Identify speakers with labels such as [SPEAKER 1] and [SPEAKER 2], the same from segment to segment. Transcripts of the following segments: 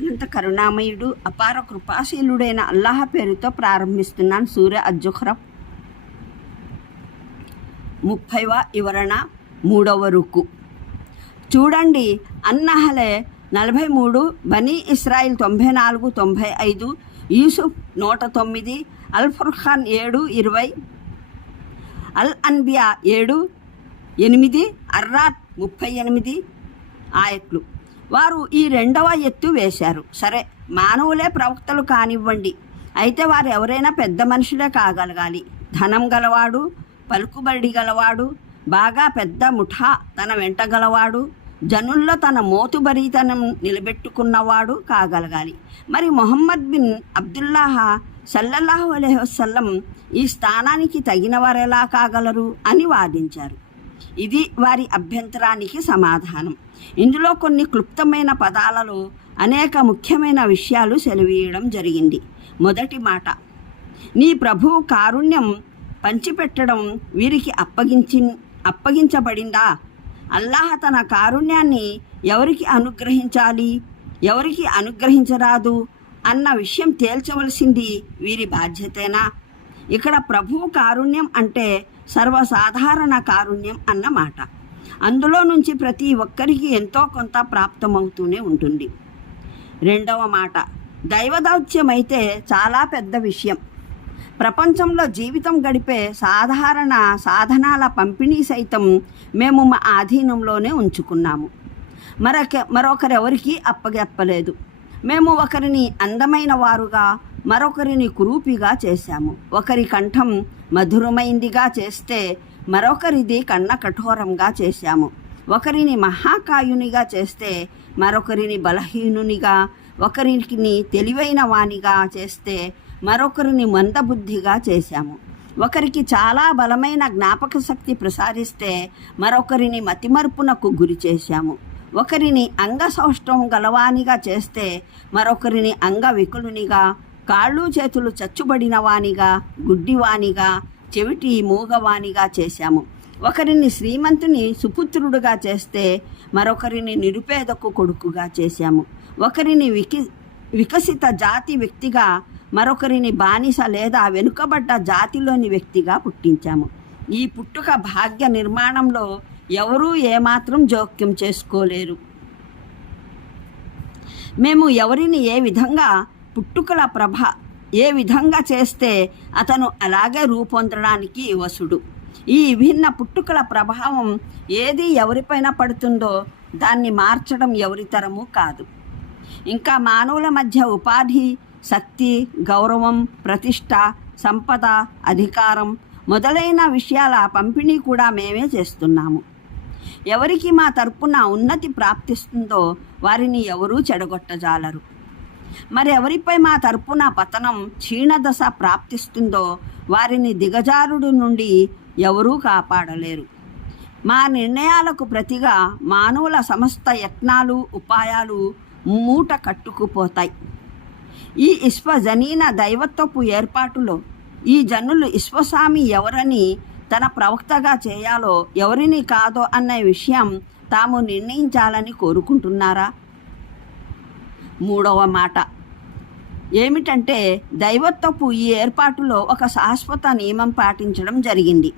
[SPEAKER 1] అనంత కరుణామయుడు అపార కృపాశీలుడైన అల్లాహ పేరుతో ప్రారంభిస్తున్నాను సూర్య అజ్జుహ్ర ముప్పైవ వివరణ మూడవ రుక్కు చూడండి అన్నహలే నలభై మూడు బనీ ఇస్రాయిల్ తొంభై నాలుగు తొంభై ఐదు యూసుఫ్ నూట తొమ్మిది అల్ ఫుర్ఖాన్ ఏడు ఇరవై అల్ అన్బియా ఏడు ఎనిమిది అర్రాత్ ముప్పై ఎనిమిది ఆయట్లు వారు ఈ రెండవ ఎత్తు వేశారు. సరే మానవులే ప్రవక్తలు కానివ్వండి. అయితే వారు ఎవరైనా పెద్ద మనుషులే కాగలగాలి. ధనం గలవాడు పలుకుబడి గలవాడు బాగా పెద్ద ముఠా తన వెంట గలవాడు జనుల్లో తన మోతుబరీతనం నిలబెట్టుకున్నవాడు కాగలగాలి. మరి మొహమ్మద్ బిన్ అబ్దుల్లాహ సల్లల్లాహు అలహి వసల్లం ఈ స్థానానికి తగినవారెలా కాగలరు అని వాదించారు. ఇది వారి అభ్యంతరానికి సమాధానం. ఇందులో కొన్ని క్లుప్తమైన పదాలలో అనేక ముఖ్యమైన విషయాలు సెలవీయడం జరిగింది. మొదటి మాట నీ ప్రభువు కారుణ్యం పంచిపెట్టడం వీరికి అప్పగించి అప్పగించబడిందా? అల్లాహ్ తన కారుణ్యాన్ని ఎవరికి అనుగ్రహించాలి? ఎవరికి అనుగ్రహించరాదు? అన్న విషయం తేల్చవలసింది వీరి బాధ్యతేనా? ఇక్కడ ప్రభువు కారుణ్యం అంటే సర్వసాధారణ కారుణ్యం అన్నమాట అందులో నుంచి ప్రతి ఒక్కరికి ఎంతో కొంత ప్రాప్తమవుతూనే ఉంటుంది. రెండవ మాట దైవదౌత్యమైతే చాలా పెద్ద విషయం. ప్రపంచంలో జీవితం గడిపే సాధారణ సాధనాల పంపిణీ సైతం మేము మా ఆధీనంలోనే ఉంచుకున్నాము. మరొక మరొకరెవరికి అప్పగెప్పలేదు. మేము ఒకరిని అందమైన వారుగా మరొకరిని కురూపిగా చేశాము. ఒకరి కంఠం మధురమైందిగా చేస్తే మరొకరిది కన్న కఠోరంగా చేశాము. ఒకరిని మహాకాయునిగా చేస్తే మరొకరిని బలహీనునిగా ఒకరిని తెలివైన వానిగా చేస్తే మరొకరిని మందబుద్ధిగా చేశాము. ఒకరికి చాలా బలమైన జ్ఞాపక శక్తి ప్రసారిస్తే మరొకరిని మతిమర్పునకు గురి చేశాము. ఒకరిని అంగసౌష్టం గలవానిగా చేస్తే మరొకరిని అంగవికులునిగా కాళ్ళు చేతులు చచ్చుబడిన వానిగా గుడ్డివానిగా చెవిటి మూగవానిగా చేశాము. ఒకరిని శ్రీమంతుని సుపుత్రుడుగా చేస్తే మరొకరిని నిరుపేదకు కొడుకుగా చేశాము. ఒకరిని వికి వికసిత జాతి వ్యక్తిగా మరొకరిని బానిస లేదా వెనుకబడ్డ జాతిలోని వ్యక్తిగా పుట్టించాము. ఈ పుట్టుక భాగ్య నిర్మాణంలో ఎవరూ ఏమాత్రం జోక్యం చేసుకోలేరు. మేము ఎవరిని ఏ విధంగా పుట్టుకల ప్రభ ఏ విధంగా చేస్తే అతను అలాగే రూపొందడానికి వసుడు ఈ విభిన్న పుట్టుకల ప్రభావం ఏది ఎవరిపైన పడుతుందో దాన్ని మార్చడం ఎవరితరము కాదు. ఇంకా మానవుల మధ్య ఉపాధి శక్తి గౌరవం ప్రతిష్ట సంపద అధికారం మొదలైన విషయాల పంపిణీ కూడా మేమే చేస్తున్నాము. ఎవరికి మా తరపున ఉన్నతి ప్రాప్తిస్తుందో వారిని ఎవరూ చెడగొట్టజాలరు. మరి ఎవరిపై మా తరపున పతనం క్షీణదశ ప్రాప్తిస్తుందో వారిని దిగజారుడు నుండి ఎవరూ కాపాడలేరు. మా నిర్ణయాలకు ప్రతిగా మానవుల సమస్త యత్నాలు ఉపాయాలు మూట కట్టుకుపోతాయి. ఈ విశ్వజనీన దైవత్వపు ఏర్పాటులో ఈ జనులు విశ్వస్వామి ఎవరని తన ప్రవక్తగా చేయాలో ఎవరిని కాదో అన్న విషయం తాము నిర్ణయించాలని కోరుకుంటున్నారా? మూడవ మాట. ఏమిటంటే దైవత్వపు ఈ ఏర్పాటులో ఒక శాశ్వత నియమం పాటించడం జరిగింది.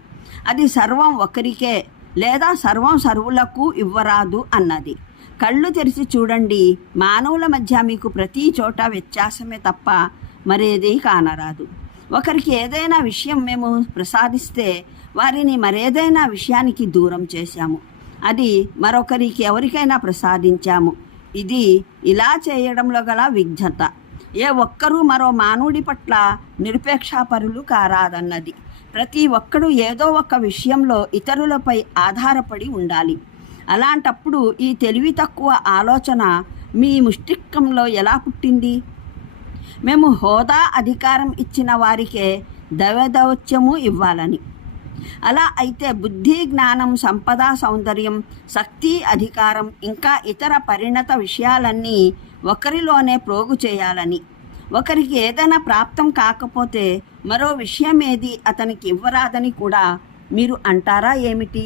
[SPEAKER 1] అది సర్వం ఒకరికే లేదా సర్వం సర్వులకు ఇవ్వరాదు అన్నది. కళ్ళు తెరిచి చూడండి మానవుల మధ్య మీకు ప్రతి చోట వ్యత్యాసమే తప్ప మరేదీ కానరాదు. ఒకరికి ఏదైనా విషయం మేము ప్రసాదిస్తే వారిని మరేదైనా విషయానికి దూరం చేశాము. అది మరొకరికి ఎవరికైనా ప్రసాదించాము. ఇది ఇలా చేయడంలో గల విఘ్నత. ఏ ఒక్కరూ మరో మానవుడి పట్ల నిరపేక్షాపరులు కారాదన్నది. ప్రతి ఒక్కడు ఏదో ఒక విషయంలో ఇతరులపై ఆధారపడి ఉండాలి. అలాంటప్పుడు ఈ తెలివి తక్కువ ఆలోచన మీ ముష్టికంలో ఎలా పుట్టింది? మేము హోదా అధికారం ఇచ్చిన వారికే దవదౌత్యము ఇవ్వాలని. అలా అయితే బుద్ధి జ్ఞానం సంపద సౌందర్యం శక్తి అధికారం ఇంకా ఇతర పరిణత విషయాలన్నీ ఒకరిలోనే ప్రోగు చేయాలని. ఒకరికి ఏదైనా ప్రాప్తం కాకపోతే మరో విషయం ఏది అతనికి ఇవ్వరాదని కూడా మీరు అంటారా ఏమిటి?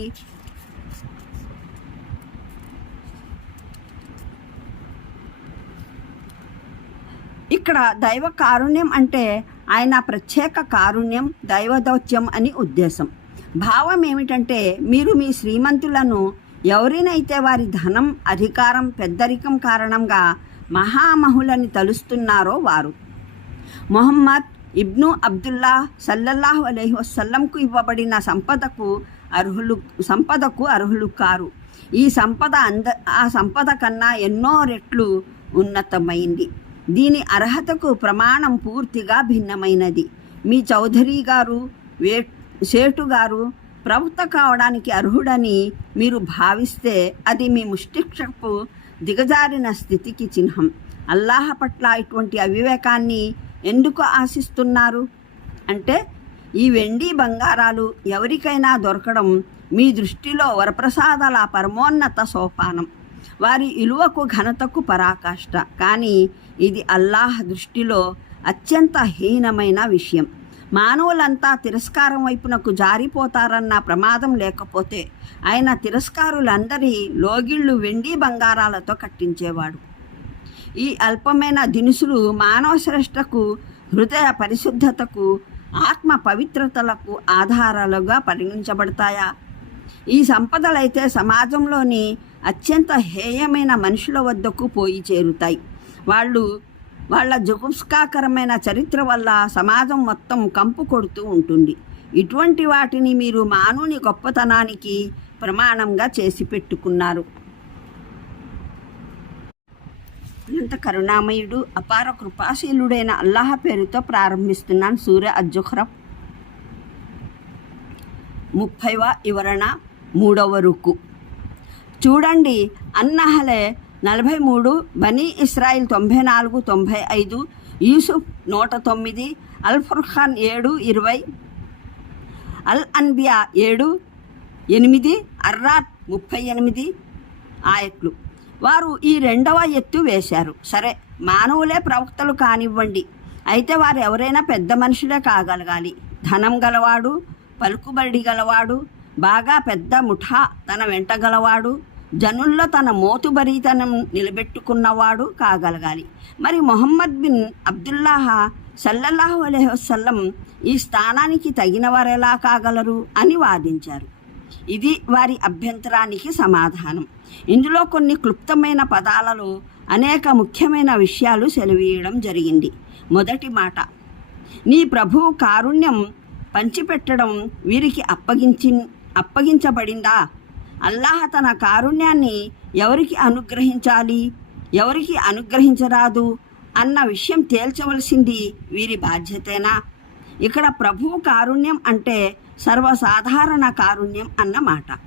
[SPEAKER 1] ఇక్కడ దైవ కారుణ్యం అంటే ఆయన ప్రత్యేక కారుణ్యం దైవదౌత్యం అని ఉద్దేశం. భావం ఏమిటంటే మీరు మీ శ్రీమంతులను ఎవరినైతే వారి ధనం అధికారం పెద్దరికం కారణంగా మహామహులని తలుస్తున్నారో వారు. మొహమ్మద్ ఇబ్ను అబ్దుల్లా సల్లల్లాహు అలహి వసల్లంకు ఇవ్వబడిన సంపదకు అర్హులు సంపదకు అర్హులు కారు. ఈ సంపద అంద ఆ సంపద కన్నా ఎన్నో రెట్లు ఉన్నతమైంది. దీని అర్హతకు ప్రమాణం పూర్తిగా భిన్నమైనది. మీ చౌదరి గారు వేట్ సేటు గారు ప్రభుత్వ కావడానికి అర్హుడని మీరు భావిస్తే అది మీ ముష్టిక్షపు దిగజారిన స్థితికి చిహ్నం. అల్లాహ పట్ల ఇటువంటి అవివేకాన్ని ఎందుకు ఆశిస్తున్నారు? అంటే ఈ వెండి బంగారాలు ఎవరికైనా దొరకడం మీ దృష్టిలో వరప్రసాదాల పరమోన్నత సోపానం. వారి ఇలువకు ఘనతకు పరాకాష్ట. కానీ ఇది అల్లాహ్ దృష్టిలో అత్యంత హీనమైన విషయం. మానవులంతా తిరస్కారం వైపునకు జారిపోతారన్న ప్రమాదం లేకపోతే ఆయన తిరస్కారులందరి లోగిళ్ళు వెండి బంగారాలతో కట్టించేవాడు. ఈ అల్పమైన దినుసులు మానవ శ్రేష్టకు హృదయ పరిశుద్ధతకు ఆత్మ పవిత్రతలకు ఆధారాలుగా పరిగణించబడతాయా? ఈ సంపదలైతే సమాజంలోని అత్యంత హేయమైన మనుషుల వద్దకు పోయి చేరుతాయి. వాళ్ళు వాళ్ళ జుగుప్స్కాకరమైన చరిత్ర వల్ల సమాజం మొత్తం కంపు కొడుతూ ఉంటుంది. ఇటువంటి వాటిని మీరు మానవుని గొప్పతనానికి ప్రమాణంగా చేసి పెట్టుకున్నారు. అనంత కరుణామయుడు అపార కృపాశీలుడైన అల్లాహ పేరుతో ప్రారంభిస్తున్నాను. సూర్య అజ్జుహ్రఫ్ ముప్పైవ వివరణ మూడవ రుకు. చూడండి అన్నహలే నలభై మూడు బనీ ఇస్రాయిల్ తొంభై నాలుగు తొంభై ఐదు యూసుఫ్ నూట తొమ్మిది అల్ ఫుర్ఖాన్ ఏడు ఇరవై అల్ అన్బియా ఏడు ఎనిమిది అర్రాత్ ముప్పై ఎనిమిది ఆయట్లు. వారు ఈ రెండవ ఎత్తు వేశారు. సరే మానవులే ప్రవక్తలు కానివ్వండి. అయితే వారు ఎవరైనా పెద్ద మనుషులే కాగలగాలి. ధనం గలవాడు పలుకుబడి గలవాడు బాగా పెద్ద ముఠా తన వెంట గలవాడు జనుల్లో తన మోతుబరీతనం నిలబెట్టుకున్నవాడు కాగలగాలి. మరి మొహమ్మద్ బిన్ అబ్దుల్లాహ సల్లల్లాహు అలైహి వసల్లం ఈ స్థానానికి తగిన వారెలా కాగలరు అని వాదించారు. ఇది వారి అభ్యంతరానికి సమాధానం. ఇందులో కొన్ని క్లుప్తమైన పదాలలో అనేక ముఖ్యమైన విషయాలు సెలవీయడం జరిగింది. మొదటి మాట నీ ప్రభువు కారుణ్యం పంచిపెట్టడం వీరికి అప్పగించి అప్పగించబడిందా? అల్లాహ్ తన కారుణ్యాన్ని ఎవరికి అనుగ్రహించాలి? ఎవరికి అనుగ్రహించరాదు? అన్న విషయం తేల్చవలసింది వీరి బాధ్యతేనా? ఇక్కడ ప్రభువు కారుణ్యం అంటే సర్వసాధారణ కారుణ్యం అన్నమాట.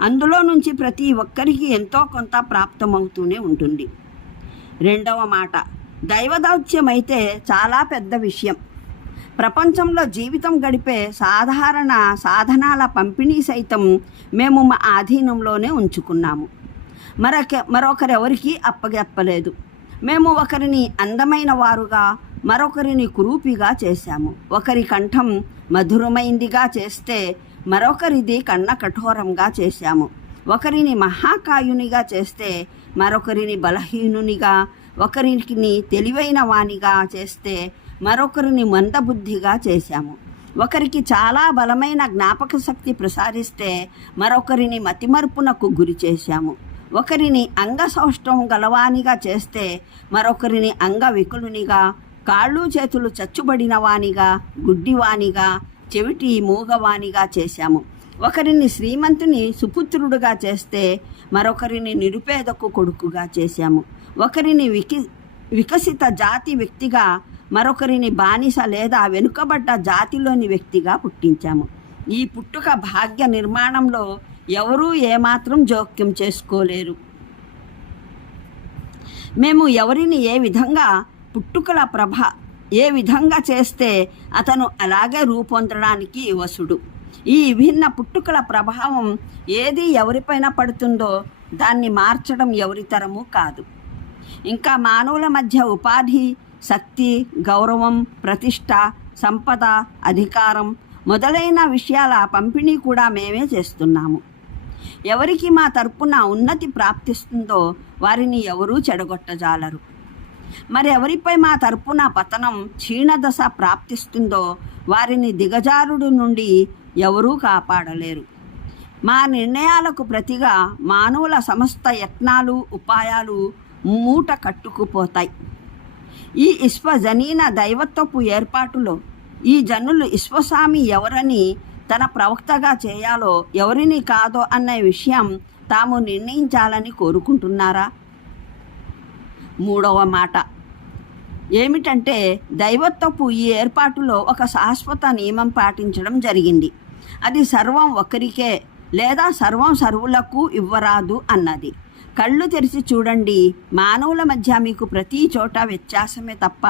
[SPEAKER 1] అందులో నుంచి ప్రతి ఒక్కరికి ఎంతో కొంత ప్రాప్తమవుతూనే ఉంటుంది. రెండవ మాట దైవదౌత్యమైతే అయితే చాలా పెద్ద విషయం. ప్రపంచంలో జీవితం గడిపే సాధారణ సాధనాల పంపిణీ సైతం మేము మా ఆధీనంలోనే ఉంచుకున్నాము. మరొక మరొకరెవరికి అప్పగెప్పలేదు. మేము ఒకరిని అందమైన వారుగా మరొకరిని కురూపిగా చేశాము. ఒకరి కంఠం మధురమైందిగా చేస్తే మరొకరిది కన్న కఠోరంగా చేశాము. ఒకరిని మహాకాయునిగా చేస్తే మరొకరిని బలహీనునిగా ఒకరికి తెలివైన వానిగా చేస్తే మరొకరిని మందబుద్ధిగా చేశాము. ఒకరికి చాలా బలమైన జ్ఞాపక శక్తి ప్రసారిస్తే మరొకరిని మతిమరుపునకు గురి చేశాము. ఒకరిని అంగసౌష్టం గలవానిగా చేస్తే మరొకరిని అంగవికులునిగా కాళ్ళు చేతులు చచ్చుబడినవానిగా గుడ్డివానిగా చెవిటి మూగవానిగా చేశాము. ఒకరిని శ్రీమంతుని సుపుత్రుడుగా చేస్తే మరొకరిని నిరుపేదకు కొడుకుగా చేశాము. ఒకరిని వికి వికసిత జాతి వ్యక్తిగా మరొకరిని బానిస లేదా వెనుకబడ్డ జాతిలోని వ్యక్తిగా పుట్టించాము. ఈ పుట్టుక భాగ్య నిర్మాణంలో ఎవరూ ఏమాత్రం జోక్యం చేసుకోలేరు. మేము ఎవరిని ఏ విధంగా పుట్టుకల ప్రభ ఏ విధంగా చేస్తే అతను అలాగే రూపొందడానికి వసుడు. ఈ విభిన్న పుట్టుకల ప్రభావం ఏది ఎవరిపైన పడుతుందో దాన్ని మార్చడం ఎవరితరము కాదు. ఇంకా మానవుల మధ్య ఉపాధి శక్తి గౌరవం ప్రతిష్ట సంపద అధికారం మొదలైన విషయాల పంపిణీ కూడా మేమే చేస్తున్నాము. ఎవరికి మా తరపున ఉన్నతి ప్రాప్తిస్తుందో వారిని ఎవరూ చెడగొట్టజాలరు. మరి ఎవరిపై మా తరపున పతనం క్షీణదశ ప్రాప్తిస్తుందో వారిని దిగజారుడు నుండి ఎవరూ కాపాడలేరు. మా నిర్ణయాలకు ప్రతిగా మానవుల సమస్త యత్నాలు ఉపాయాలు మూట కట్టుకుపోతాయి. ఈ ఇశ్వజనీన దైవత్వపు ఏర్పాటులో ఈ జనులు విశ్వస్వామి ఎవరని తన ప్రవక్తగా చేయాలో ఎవరిని కాదో అన్న విషయం తాము నిర్ణయించాలని కోరుకుంటున్నారా? మూడవ మాట. ఏమిటంటే దైవత్వపు ఈ ఏర్పాటులో ఒక శాశ్వత నియమం పాటించడం జరిగింది. అది సర్వం ఒకరికే లేదా సర్వం సర్వులకు ఇవ్వరాదు అన్నది. కళ్ళు తెరిచి చూడండి. మానవుల మధ్య మీకు ప్రతి చోట వ్యత్యాసమే తప్ప